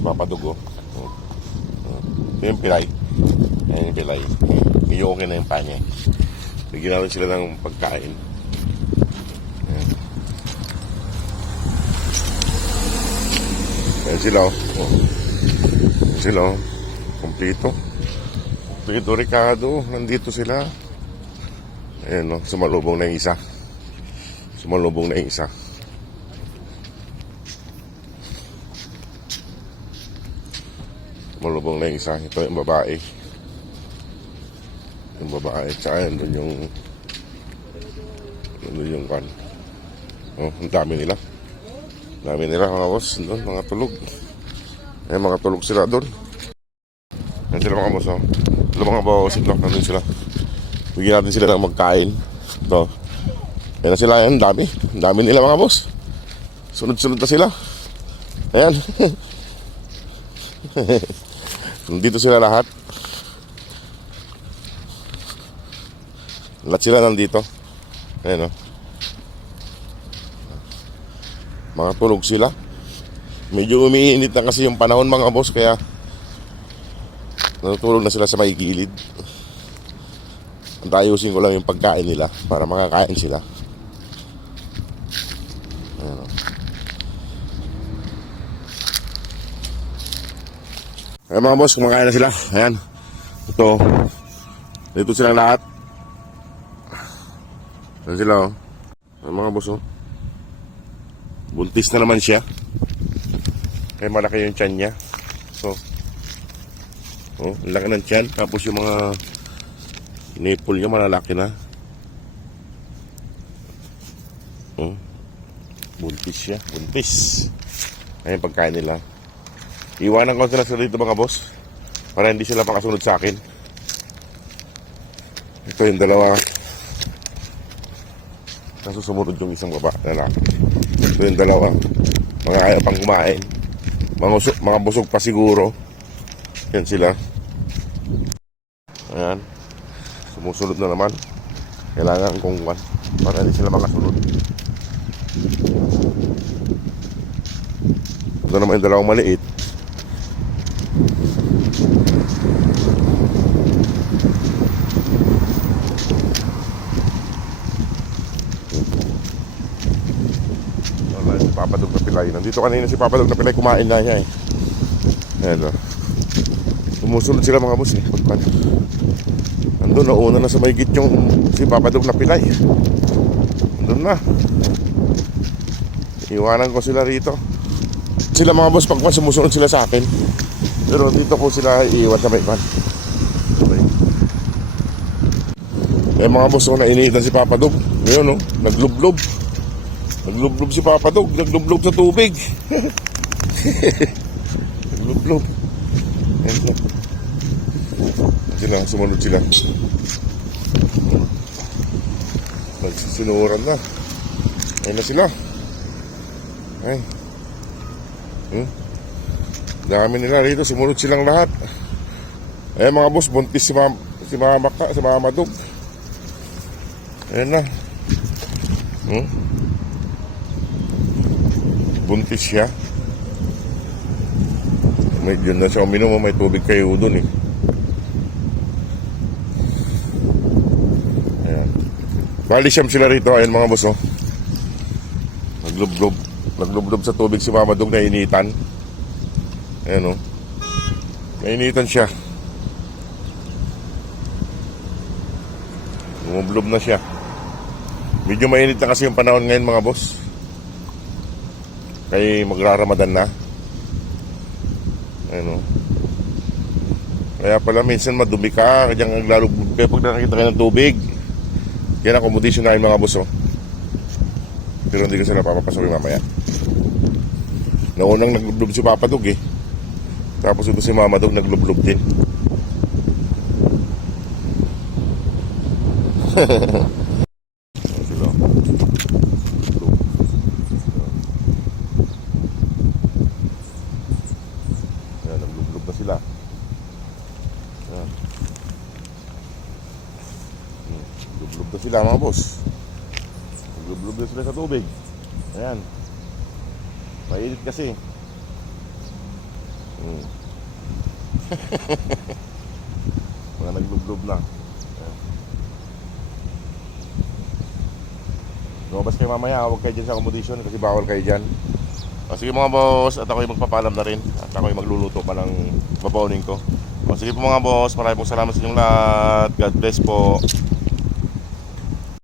Si Papa Dog, oh. Ito yung pilay. Ayan yung pilay. Medyo okay na yung panya. Bigyan natin sila ng pagkain. Ayan. Ayan sila, oh. Ayan sila, oh. Kompleto. Kompleto, Ricardo. Nandito sila. Ayan, oh. Sumalubong na yung isa. Sumalubong na yung isa. Malubong na yung isa. Ito yung babae. Yung babae. Tsaka yun yung kan. Oh, ang dami nila. Dami nila mga boss. Doon, mga tulog. Ayan, mga tulog sila doon. Ayan sila mga boss. Oh. Ito mga boss. Nandun sila. Bigyan natin sila ng magkain. Ito. Ayan na sila. Ayan, dami. Ang dami nila mga boss. Sunod-sunod na sila. Ayan. Nandito sila lahat. Lahat sila nandito. Ayan, oh. Mga tulog sila. Medyo umiinit na kasi yung panahon mga boss. Kaya natutulog na sila sa may gilid. Antayusin ko lang yung pagkain nila para makakain sila. Ayan, oh. Ayan mga boss, kumakain na sila. Ayan. Ito. Dito silang lahat. Ayan sila, oh. Ayan mga boss, oh. Buntis na naman siya. Kaya malaki yung tiyan niya. So, oh, laki ng tiyan. Tapos yung mga nipple niya malalaki na. Oh. Buntis siya. Buntis. Ayan pagkain nila. Iwanan ko sila dito mga boss para hindi sila makasunod sa akin. Ito yung dalawa. Kaso sumunod yung isang baba. Lalaki. Ito yung dalawa. Mga ayaw pang kumain. Mga busog pa siguro. Yan sila. Ayan. Sumusunod na naman. Kailangan kong para hindi sila makasunod. Ito naman yung dalawang maliit. Si Papa Dog na Pilay. Nandito kanina si Papa Dog na Pilay. Kumain na siya, eh. Ayan, oh. Sumusunod sila mga boss, eh. Nandun, nauna na sa mahigit yung si Papa Dog na Pilay. Nandun na. Iwanan ko sila rito. Sila mga boss, pagpan sumusunod sila sa akin. Pero dito ko sila iiwan sa may pan. Eh mga boss, oh, nainitan si Papa Dog. Ngayon, oh, naglublob. Naglublob si Papa Dog. Naglublob sa tubig. Naglublob. Ayan po. Sila, sumunod sila. Nagsisinuran na. Ayan na sila. Ayan. Dami nila rito. Sumunod silang lahat. Ayan mga boss, buntis si Mama Dog. Ayan na. Buntis siya. Medyo na siya uminom. May tubig kayo dun, eh. Ayan. Bali siyam sila rito. Ayan mga boss, oh. Naglublob sa tubig si Mama Dog. Nainitan. Ayan, oh. Nainitan siya. Lumublob na siya. Medyo mainit na kasi yung panahon ngayon mga boss. Kaya magraramadan na. Ano? Kaya pala minsan madumi ka. Kaya naglalublob kayo pag nakakita kayo ng tubig. Yan ang accommodation na mga boss, oh. Pero hindi ko sila papapasokin mamaya. Naunang naglublob si Papa Dog, eh. Tapos ito si Mama Dog naglublob din. Naglublob na sila. Naglublob na sila mga boss. Naglublob na sila sa tubig. Ayan. Mainit kasi. Hmm. Mga naglublob na. Ayan. Lumabas kayo mamaya, huwag kayo dyan sa accommodation kasi bawal kayo dyan. O, sige mga boss, at ako'y magpapalam na rin. At ako'y magluluto pa ng babawning ko. O, sige po mga boss, maraming salamat sa inyong lahat. God bless po.